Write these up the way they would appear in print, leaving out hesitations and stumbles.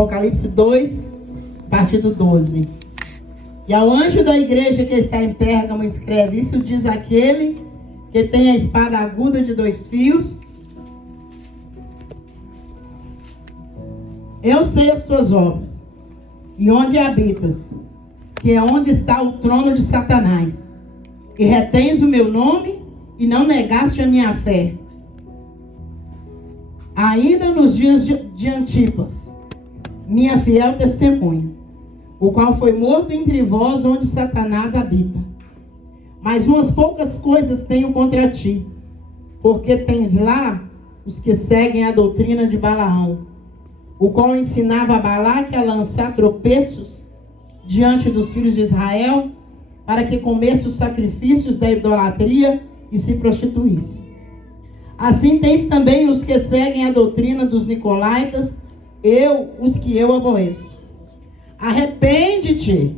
Apocalipse 2, a partir do 12. E ao anjo da igreja que está em Pérgamo escreve: isso diz aquele que tem a espada aguda de 2 fios. Eu sei as tuas obras, e onde habitas, que é onde está o trono de Satanás, e retens o meu nome, e não negaste a minha fé. Ainda nos dias de Antipas, minha fiel testemunha, o qual foi morto entre vós, onde Satanás habita. Mas umas poucas coisas tenho contra ti, porque tens lá os que seguem a doutrina de Balaão, o qual ensinava a Balaque a lançar tropeços diante dos filhos de Israel, para que comesse os sacrifícios da idolatria e se prostituísse. Assim tens também os que seguem a doutrina dos nicolaítas, os que eu aborreço. Arrepende-te,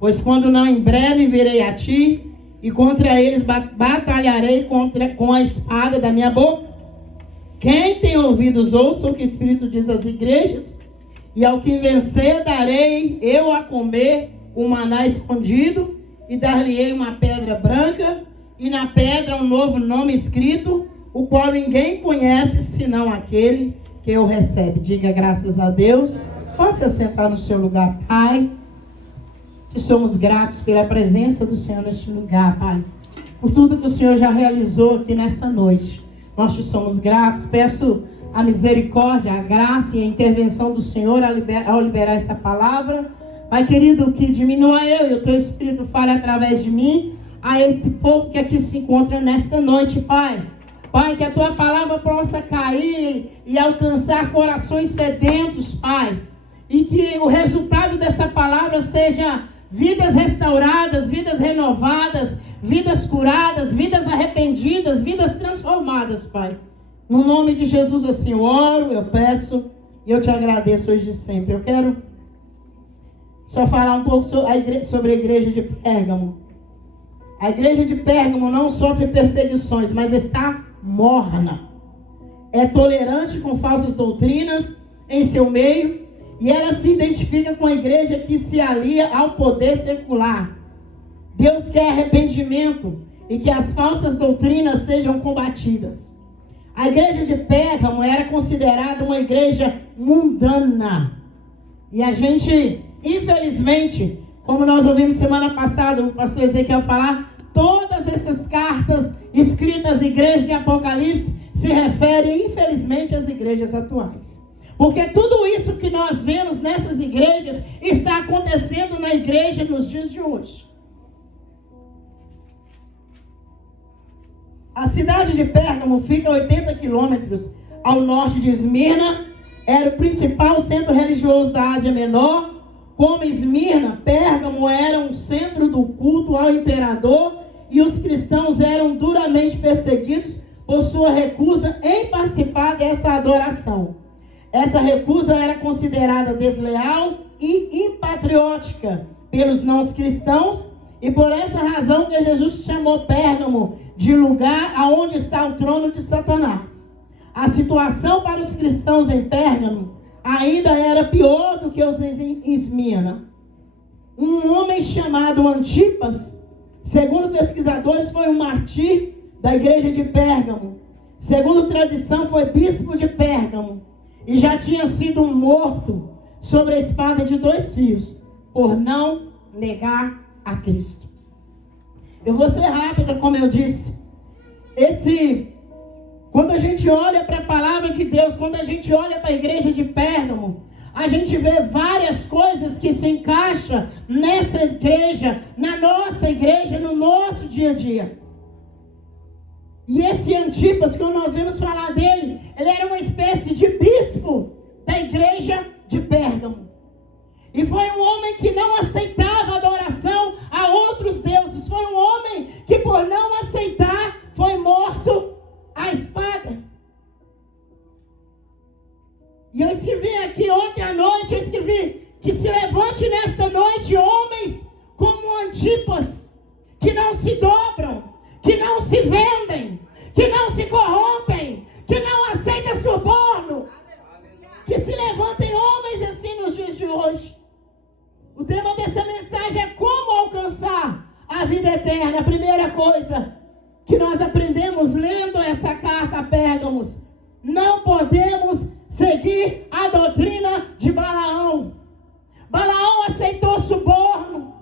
pois quando não em breve virei a ti, e contra eles batalharei com a espada da minha boca. Quem tem ouvidos, ouça o que o Espírito diz às igrejas, e ao que vencer darei eu a comer o maná escondido, e dar-lhe-ei uma pedra branca, e na pedra um novo nome escrito, o qual ninguém conhece, senão aquele que o recebe. Diga graças a Deus. Pode se assentar no seu lugar, Pai. Que somos gratos pela presença do Senhor neste lugar, Pai. Por tudo que o Senhor já realizou aqui nessa noite. Nós te somos gratos. Peço a misericórdia, a graça e a intervenção do Senhor ao liberar essa palavra. Pai querido, que diminua eu e o teu Espírito fale através de mim a esse povo que aqui se encontra nesta noite, Pai. Pai, que a tua palavra possa cair e alcançar corações sedentos, Pai. E que o resultado dessa palavra seja vidas restauradas, vidas renovadas, vidas curadas, vidas arrependidas, vidas transformadas, Pai. No nome de Jesus assim eu oro, eu peço e eu te agradeço hoje e sempre. Eu quero só falar um pouco sobre a igreja de Pérgamo. A igreja de Pérgamo não sofre perseguições, mas está morna. É tolerante com falsas doutrinas em seu meio, e ela se identifica com a igreja que se alia ao poder secular. Deus quer arrependimento e que as falsas doutrinas sejam combatidas. A igreja de Pérgamo era considerada uma igreja mundana. E a gente, infelizmente, como nós ouvimos semana passada o pastor Ezequiel falar, todas essas cartas escritas à igreja de Apocalipse se referem, infelizmente, às igrejas atuais. Porque tudo isso que nós vemos nessas igrejas está acontecendo na igreja nos dias de hoje. A cidade de Pérgamo fica a 80 quilômetros ao norte de Esmirna. Era o principal centro religioso da Ásia Menor. Como Esmirna, Pérgamo era um centro do culto ao imperador, e os cristãos eram duramente perseguidos por sua recusa em participar dessa adoração. Essa recusa era considerada desleal e impatriótica pelos não cristãos, e por essa razão que Jesus chamou Pérgamo de lugar aonde está o trono de Satanás. A situação para os cristãos em Pérgamo ainda era pior do que os em Esmirna. Um homem chamado Antipas, segundo pesquisadores, foi um mártir da igreja de Pérgamo. Segundo tradição, foi bispo de Pérgamo e já tinha sido morto sobre a espada de 2 fios por não negar a Cristo. Eu vou ser rápida, como eu disse. Quando a gente olha para a palavra de Deus, quando a gente olha para a igreja de Pérgamo, a gente vê várias coisas que se encaixam nessa igreja, na nossa igreja, no nosso dia a dia. E esse Antipas, quando nós vemos falar dele, ele era uma espécie de bispo da igreja de Pérgamo. E foi um homem que não aceitava adoração a outros deuses. Foi um homem que, por não aceitar, foi morto à espada. E eu escrevi aqui ontem à noite, eu escrevi que se levante nesta noite homens como Antipas, que não se dobram, que não se vendem, que não se corrompem, que não aceitam suborno. Que se levantem homens assim no eterna. A primeira coisa que nós aprendemos lendo essa carta a Pérgamos: não podemos seguir a doutrina de Balaão. Balaão aceitou suborno.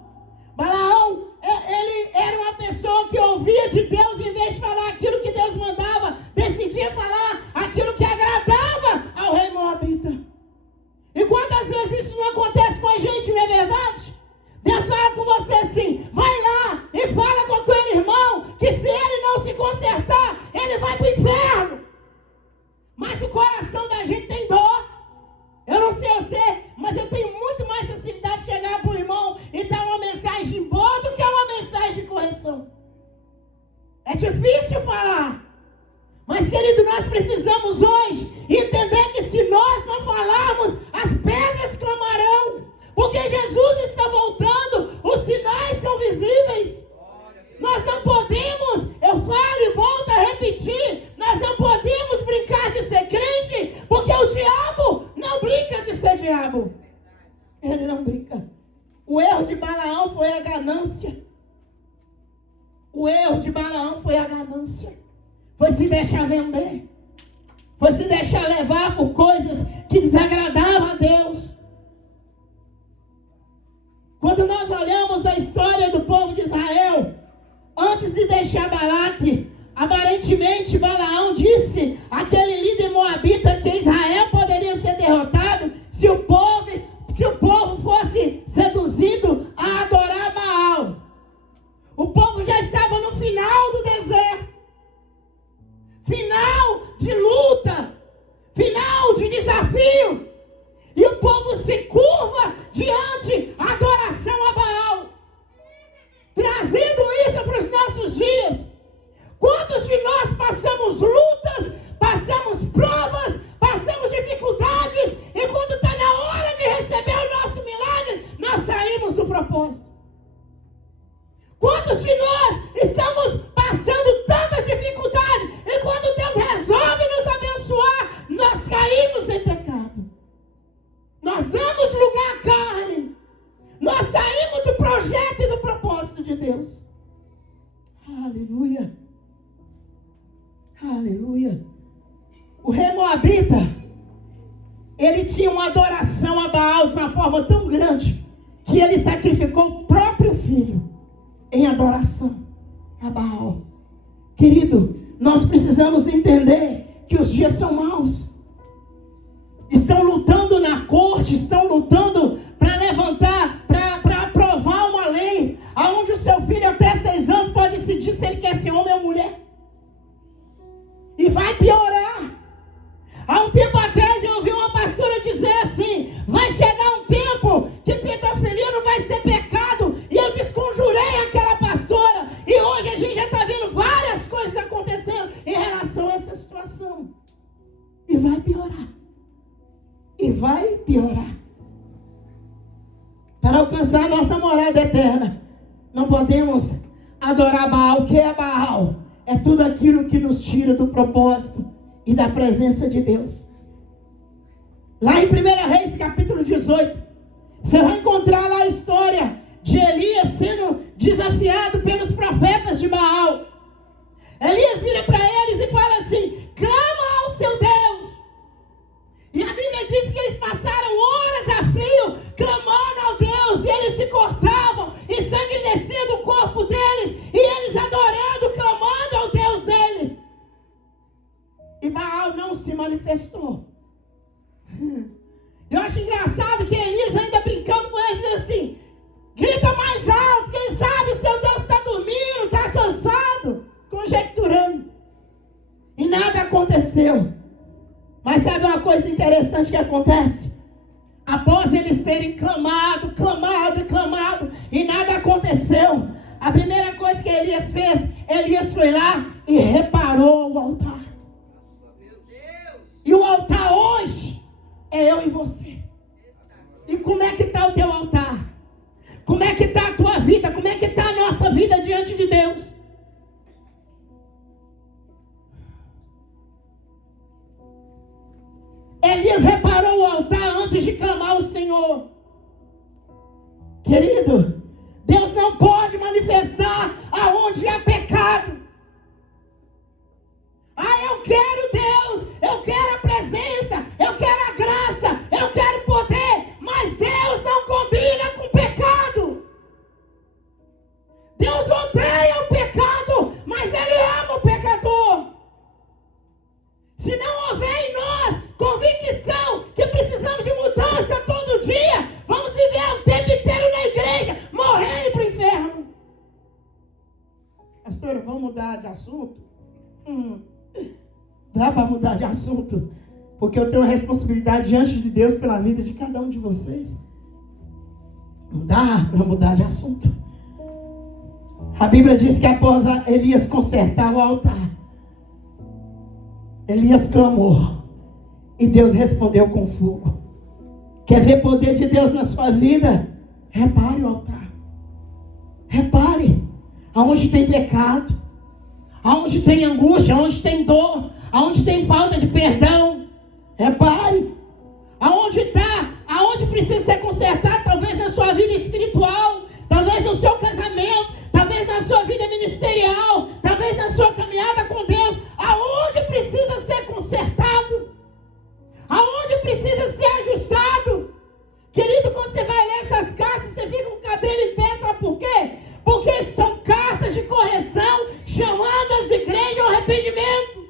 Balaão, ele era uma pessoa que ouvia de Deus, em vez de falar aquilo que Deus mandava, decidia falar aquilo que agradava ao rei Moabita. E quantas vezes isso não acontece com a gente, não é verdade? Deus fala com você assim: vai lá e fala com aquele irmão que se ele não se consertar, ele vai para o inferno. Mas o coração da gente tem dor. Eu não sei você, mas eu tenho muito mais facilidade de chegar para o irmão e dar uma mensagem boa do que uma mensagem de correção. É difícil falar. Mas, querido, nós precisamos hoje entender que se nós não falarmos, as pedras clamarão. Porque Jesus está voltando, os sinais são visíveis. Nós não podemos, eu falo e volto a repetir, nós não podemos brincar de ser crente, porque o diabo não brinca de ser diabo. Ele não brinca. O erro de Balaão foi a ganância. O erro de Balaão foi a ganância. Foi se deixar vender. Foi se deixar levar por coisas que desagradavam a Deus. Quando nós olhamos a história do povo de Israel, antes de deixar Balaque, aparentemente Balaão disse àquele líder moabita que Israel poderia ser derrotado se o povo fosse seduzido a adorar Baal. O povo já estava no final do deserto, final de luta, final de desafio, e o povo se curva diante da adoração a Baal, trazendo isso para os nossos dias. Quantos de nós passamos lutas, passamos provas, passamos dificuldades, e quando está na hora de receber o nosso milagre, nós saímos do propósito? Quantos de nós estamos passando tantas dificuldades, e quando Deus resolve nos abençoar, nós caímos em pecado? Nós damos lugar à carne. Nós saímos do projeto e do propósito de Deus. Aleluia. Aleluia. O rei Moabita, ele tinha uma adoração a Baal de uma forma tão grande que ele sacrificou o próprio filho em adoração a Baal. Querido, nós precisamos entender que os dias são maus. Estão lutando na corte, estão lutando para levantar, para aprovar uma lei, onde o seu filho até 6 anos pode decidir se ele quer ser homem ou mulher. E vai piorar. Há um tempo atrás eu ouvi uma pastora dizer assim: vai chegar um tempo que pedofilia não vai ser pecado. E eu desconjurei aquela pastora. E hoje a gente já está vendo várias coisas acontecendo em relação a essa situação. E vai piorar. E vai piorar. Para alcançar a nossa morada eterna, não podemos adorar Baal. O que é Baal? É tudo aquilo que nos tira do propósito e da presença de Deus. Lá em 1 Reis, capítulo 18, você vai encontrar lá a história de Elias sendo desafiado pelos profetas de Baal. Elias vira para eles e fala assim: clama ao seu Deus. E a Bíblia diz que eles passaram horas a frio clamando ao Deus, e eles se cortavam, e sangue descia do corpo deles, e eles adorando, clamando ao Deus dele. E Baal não se manifestou. Eu acho engraçado que Elias, ainda brincando com eles, diz assim: grita mais alto, quem sabe o seu Deus está dormindo, está cansado, conjecturando. E nada aconteceu. Mas sabe uma coisa interessante que acontece? Após eles terem clamado, e nada aconteceu, a primeira coisa que Elias fez, Elias foi lá e reparou o altar. E o altar hoje é eu e você. E como é que está o teu altar? Como é que está a tua vida? Como é que está a nossa vida diante de Deus? Elias reparou o altar antes de clamar ao Senhor. Querido, Deus não pode manifestar aonde há pecado. Eu quero Deus, eu quero a presença, eu quero a graça, eu quero poder, mas Deus não combina com pecado. Deus odeia o pecado, mas Ele ama o pecador. Se não houver em nós convicção que precisamos de mudança todo dia, vamos viver o tempo inteiro na igreja, morrer e ir para o inferno. Pastora, vamos mudar de assunto? Dá para mudar de assunto, porque eu tenho uma responsabilidade diante de Deus pela vida de cada um de vocês. Não dá para mudar de assunto. A Bíblia diz que após Elias consertar o altar, Elias clamou e Deus respondeu com fogo. Quer ver poder de Deus na sua vida? Repare o altar. Repare aonde tem pecado, aonde tem angústia, aonde tem dor, aonde tem falta de perdão. Repare aonde está, aonde precisa ser consertado, talvez na sua vida espiritual, talvez no seu casamento, talvez na sua vida ministerial, talvez na sua caminhada com Deus. Aonde precisa ser consertado, aonde precisa ser ajustado. Querido, quando você vai ler essas cartas, você fica com o cabelo em pé, sabe por quê? Porque são cartas de correção, chamando as igrejas ao arrependimento.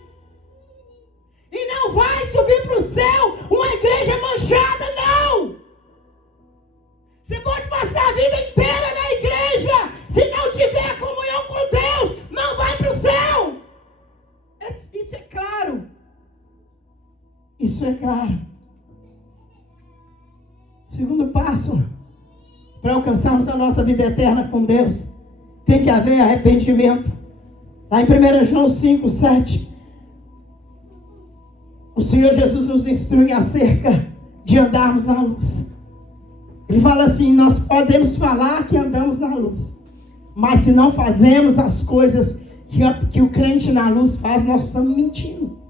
E não vai subir para o céu uma igreja manchada, não. Você pode passar a vida inteira na igreja, se não tiver comunhão com Deus, não vai para o céu. Isso é claro. Isso é claro. Segundo passo, para alcançarmos a nossa vida eterna com Deus, tem que haver arrependimento. Lá em 1 João 5, 7, o Senhor Jesus nos instrui acerca de andarmos na luz. Ele fala assim: nós podemos falar que andamos na luz, mas se não fazemos as coisas que o crente na luz faz, nós estamos mentindo.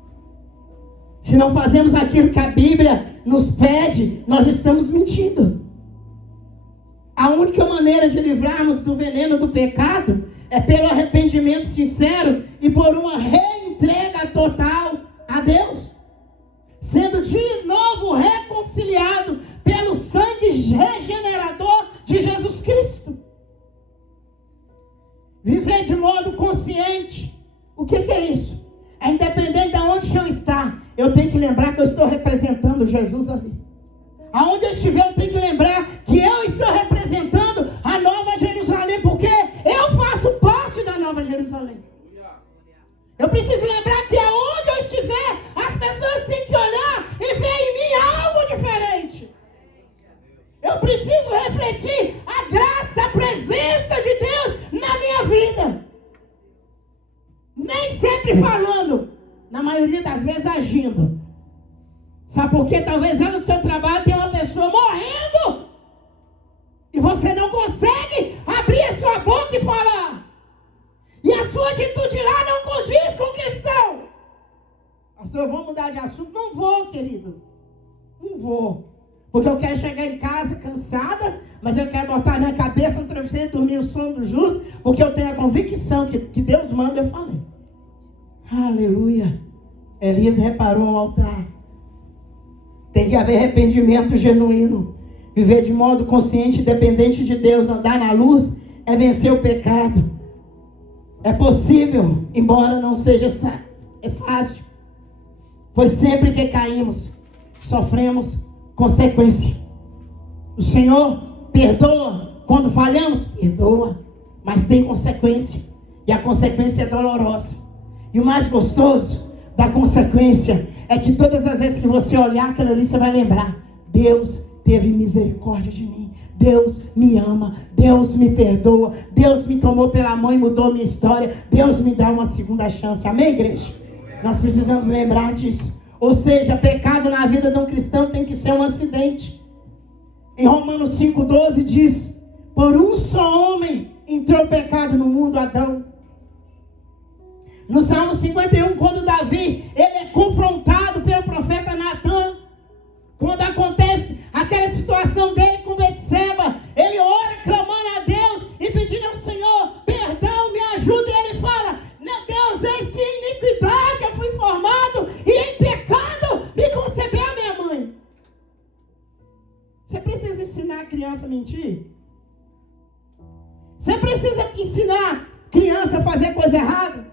Se não fazemos aquilo que a Bíblia nos pede, nós estamos mentindo. A única maneira de livrarmos do veneno do pecado é pelo arrependimento sincero e por uma reentrega total a Deus, sendo de novo reconciliado pelo sangue regenerador de Jesus Cristo. Viver de modo consciente. O que é isso? É independente de onde que eu estar, eu tenho que lembrar que eu estou representando Jesus ali. Aonde eu estiver, eu tenho que lembrar que eu estou representando a Nova Jerusalém, porque eu faço parte da Nova Jerusalém. Eu preciso lembrar que aonde eu estiver, as pessoas têm que olhar e ver em mim algo diferente. Eu preciso refletir a graça, a presença de Deus na minha vida. Nem sempre falando, na maioria das vezes agindo. Sabe por quê? Talvez lá no seu trabalho tem uma pessoa morrendo e você não consegue abrir a sua boca e falar. E a sua atitude lá não condiz com o cristão. Pastor, vamos mudar de assunto? Não vou, querido. Não vou. Porque eu quero chegar em casa cansada, mas eu quero botar minha cabeça no travesseiro e dormir o sono do justo, porque eu tenho a convicção que Deus manda, eu falei. Aleluia. Elias reparou o altar. Tem que haver arrependimento genuíno. Viver de modo consciente e dependente de Deus, andar na luz, é vencer o pecado. É possível, embora não seja fácil. Pois sempre que caímos, sofremos consequência. O Senhor perdoa quando falhamos? Perdoa. Mas tem consequência. E a consequência é dolorosa. E o mais gostoso da consequência é que todas as vezes que você olhar aquilo ali, você vai lembrar: Deus teve misericórdia de mim. Deus me ama. Deus me perdoa. Deus me tomou pela mão e mudou minha história. Deus me dá uma segunda chance. Amém, igreja? Nós precisamos lembrar disso. Ou seja, pecado na vida de um cristão tem que ser um acidente. Em Romanos 5,12 diz: por um só homem entrou o pecado no mundo, Adão. No Salmo 51, quando Davi ele é confrontado pelo profeta Natan, quando acontece aquela situação dele com Betseba, ele ora clamando a Deus e pedindo ensinar a criança a mentir? Você precisa ensinar a criança a fazer coisa errada?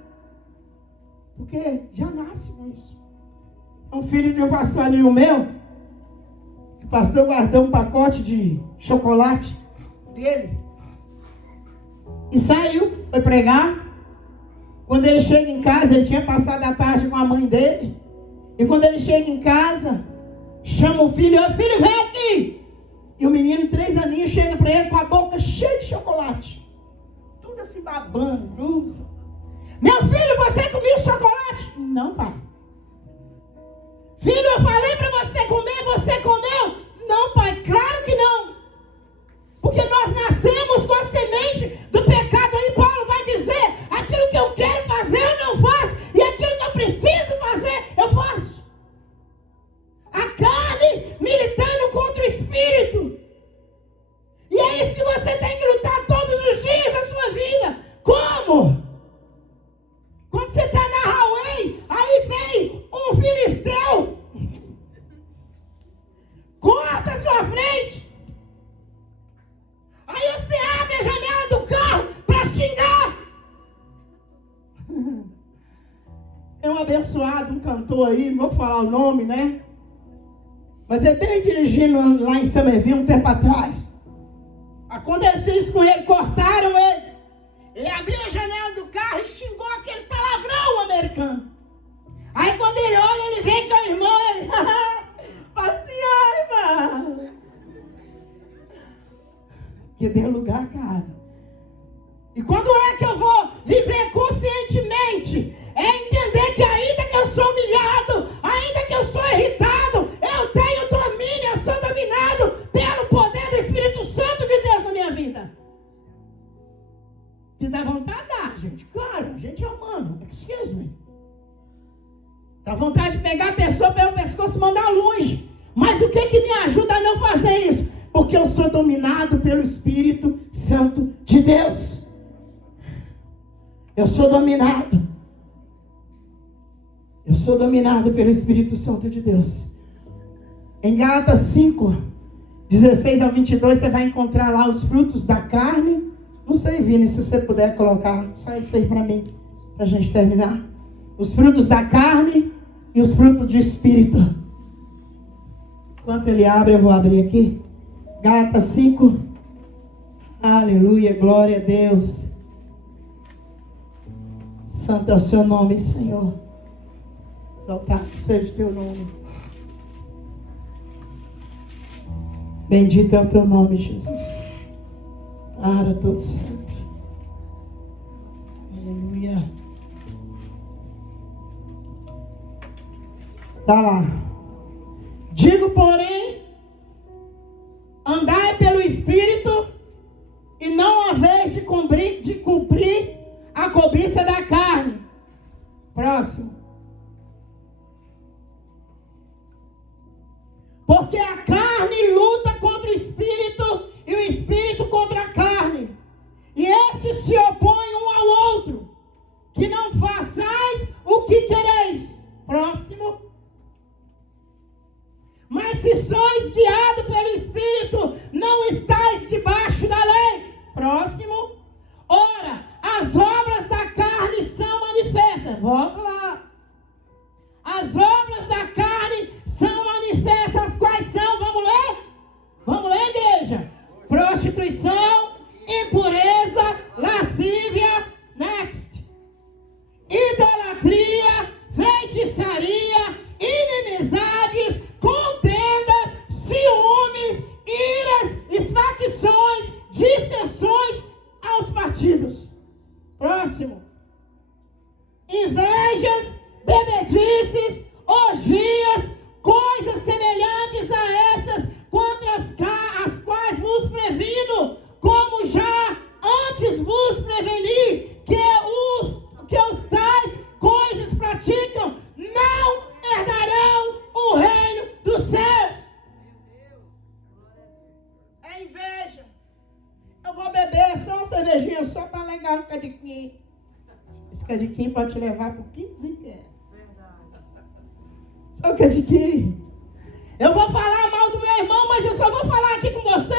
Porque já nasce com isso. Um filho de um pastor amigo meu, o pastor guardou um pacote de chocolate dele e saiu, foi pregar. Quando ele chega em casa, ele tinha passado a tarde com a mãe dele. E quando ele chega em casa, chama o filho, ô filho, vem aqui. E o menino, 3 aninhos, chega para ele com a boca cheia de chocolate. Tudo assim babando, brusa. Meu filho, você comeu chocolate? Não, pai. Filho, eu falei para você comer, você comeu? Não, pai, claro que não. Porque nós nascemos com a semente do pecado. Aí Paulo vai dizer, aquilo que eu quero fazer eu não faço, e aquilo que eu preciso fazer eu faço. A carne militando contra o espírito. E é isso que você tem que lutar todos os dias da sua vida. Como? Quando você está na highway, aí vem um filisteu, corta a sua frente. Aí você abre a janela do carro para xingar. É um abençoado, um cantor aí, não vou falar o nome, né? Mas é bem dirigindo lá em Samerville um tempo atrás. Aconteceu isso com ele, cortaram ele. Ele abriu a janela do carro e xingou aquele palavrão americano. Aí quando ele olha, ele vê que é o irmão, ele... Passear, irmão. Que dê lugar, cara. E quando é que eu vou viver conscientemente? É entender que ainda que eu sou humilhado, ainda que eu sou irritado, eu tenho domínio, eu sou dominado pelo poder do Espírito Santo de Deus na minha vida. E dá vontade, dá, gente. Claro, a gente é humano. Excuse me. Dá vontade de pegar a pessoa pelo pescoço e mandar longe. Mas o que me ajuda a não fazer isso? Porque eu sou dominado pelo Espírito Santo de Deus. Eu sou dominado. Eu sou dominado pelo Espírito Santo de Deus. Em Gálatas 5, 16 ao 22, você vai encontrar lá os frutos da carne. Não sei, Vini, se você puder colocar só isso aí para mim, para a gente terminar. Os frutos da carne e os frutos do Espírito. Enquanto ele abre, eu vou abrir aqui. Gálatas 5. Aleluia, glória a Deus. Santo é o seu nome, Senhor. Exaltado seja o teu nome. Bendito é o teu nome, Jesus. Para todo sempre. Aleluia. Tá lá. Digo, porém, andai pelo Espírito, e não haveis de cumprir a cobiça da carne. Próximo. Porque a carne luta contra o Espírito, e o Espírito contra a carne. E estes se opõem um ao outro, que não façais o que quereis. Próximo. Mas se sois guiados pelo Espírito, não estáis debaixo da lei. Próximo. Ora, as obras da carne são manifestas. Volta lá. As obras da carne são manifestas. Quais são? Vamos ler? Vamos ler, igreja? Prostituição, impureza, lascívia. Next. Idolatria, feitiçaria, inimizades, contendas, ciúmes, iras, facções, dissensões aos partidos. Próximo. Invejas, bebedices, orgias, coisas semelhantes a essas, contra as quais vos previno, como já antes vos preveni, que os tais coisas praticam, não herdarão o reino dos céus. É inveja. Eu vou beber só uma cervejinha, só para alegar um cadiquinho. Esse cadiquinho pode te levar por 15 pés. Só o cadiquinho. Eu vou falar mal do meu irmão, mas eu só vou falar aqui com você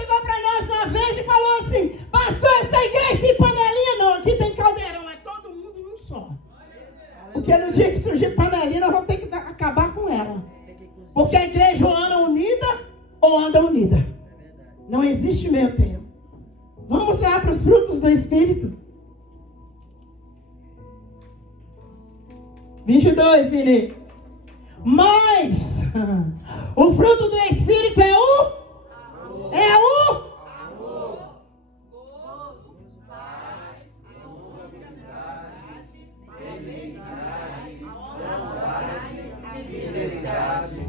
chegou para nós uma vez e falou assim: pastor, essa igreja tem panelinha? Não, aqui tem caldeirão, é todo mundo num só. Porque no dia que surgir panelinha, nós vamos ter que acabar com ela. Porque a igreja ou anda unida ou anda unida. Não existe meio termo. Vamos lá para os frutos do Espírito. 22, menino. Mas o fruto do Espírito é o amor. É o amor. Gozo, paz, longanimidade, benignidade, bondade, fidelidade,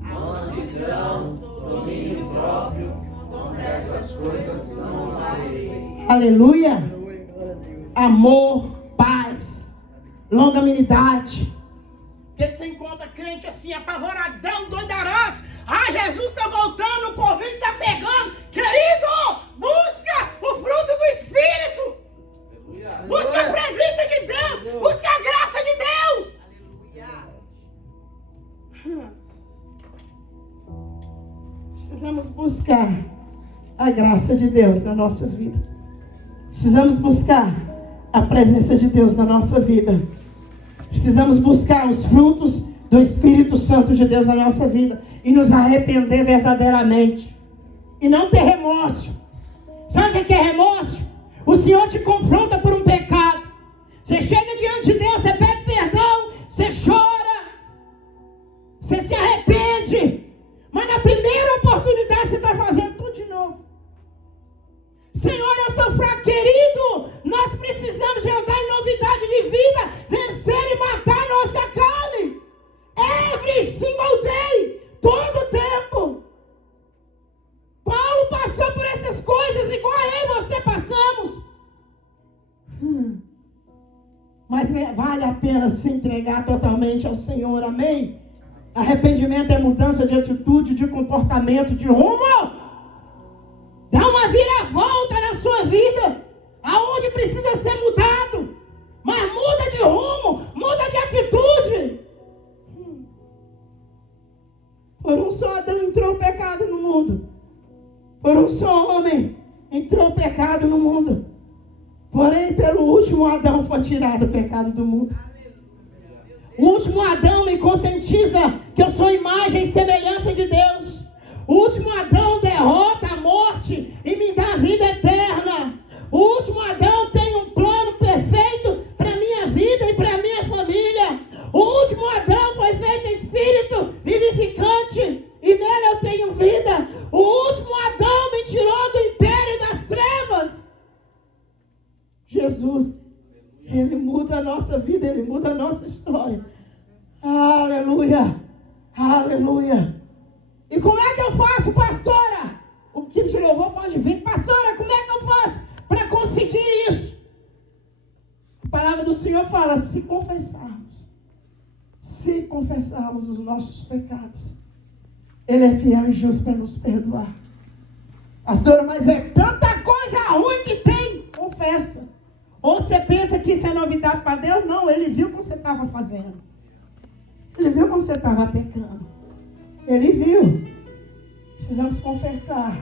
mansidão, domínio próprio. Contra essas coisas não há lei. Aleluia. Amor, paz, longanimidade. Porque você encontra crente assim, apavoradão, doidaroso. Ah, Jesus está voltando, o povo está pegando. Querido, busca o fruto do Espírito. Aleluia. Busca a presença de Deus. Busca a graça de Deus. Aleluia. Precisamos buscar a graça de Deus na nossa vida. Precisamos buscar a presença de Deus na nossa vida. Precisamos buscar os frutos do Espírito Santo de Deus na nossa vida e nos arrepender verdadeiramente e não ter remorso. Sabe o que é remorso? O Senhor te confronta por um pecado. Você chega diante de Deus, você pede perdão, você chora, você se arrepende, mas na primeira oportunidade você está fazendo tudo de novo. Senhor, eu sou fraco, querido. Nós precisamos de andar em novidade de vida, vencer e matar a nossa carne. Every single day, todo o tempo. Paulo passou por essas coisas igual eu e você passamos. Mas vale a pena se entregar totalmente ao Senhor, amém? Arrependimento é mudança de atitude, de comportamento, de rumo. Dá uma viravolta na sua vida, aonde precisa ser mudado. Mas muda de rumo, muda de atitude. Por um só Adão entrou o pecado no mundo. Por um só homem entrou o pecado no mundo. Porém, pelo último Adão foi tirado o pecado do mundo. O último Adão me conscientiza que eu sou imagem e semelhança de Deus. O último Adão derrota a morte e me dá a vida eterna. O último Adão tem um plano perfeito para a minha vida e para a minha família. O último Adão foi feito espírito vivificante e nele eu tenho vida. O último Adão me tirou do império das trevas. Jesus, Ele muda a nossa vida, Ele muda a nossa história. Aleluia, aleluia. E como é que eu faço, pastora? O que te louvou pode vir. Pastora, como é que eu faço para conseguir isso? A palavra do Senhor fala, se confessarmos os nossos pecados, Ele é fiel e justo para nos perdoar. Pastora, mas é tanta coisa ruim que tem. Confessa. Ou você pensa que isso é novidade para Deus? Não, Ele viu o que você estava fazendo. Ele viu como você estava pecando. Ele viu. Precisamos confessar.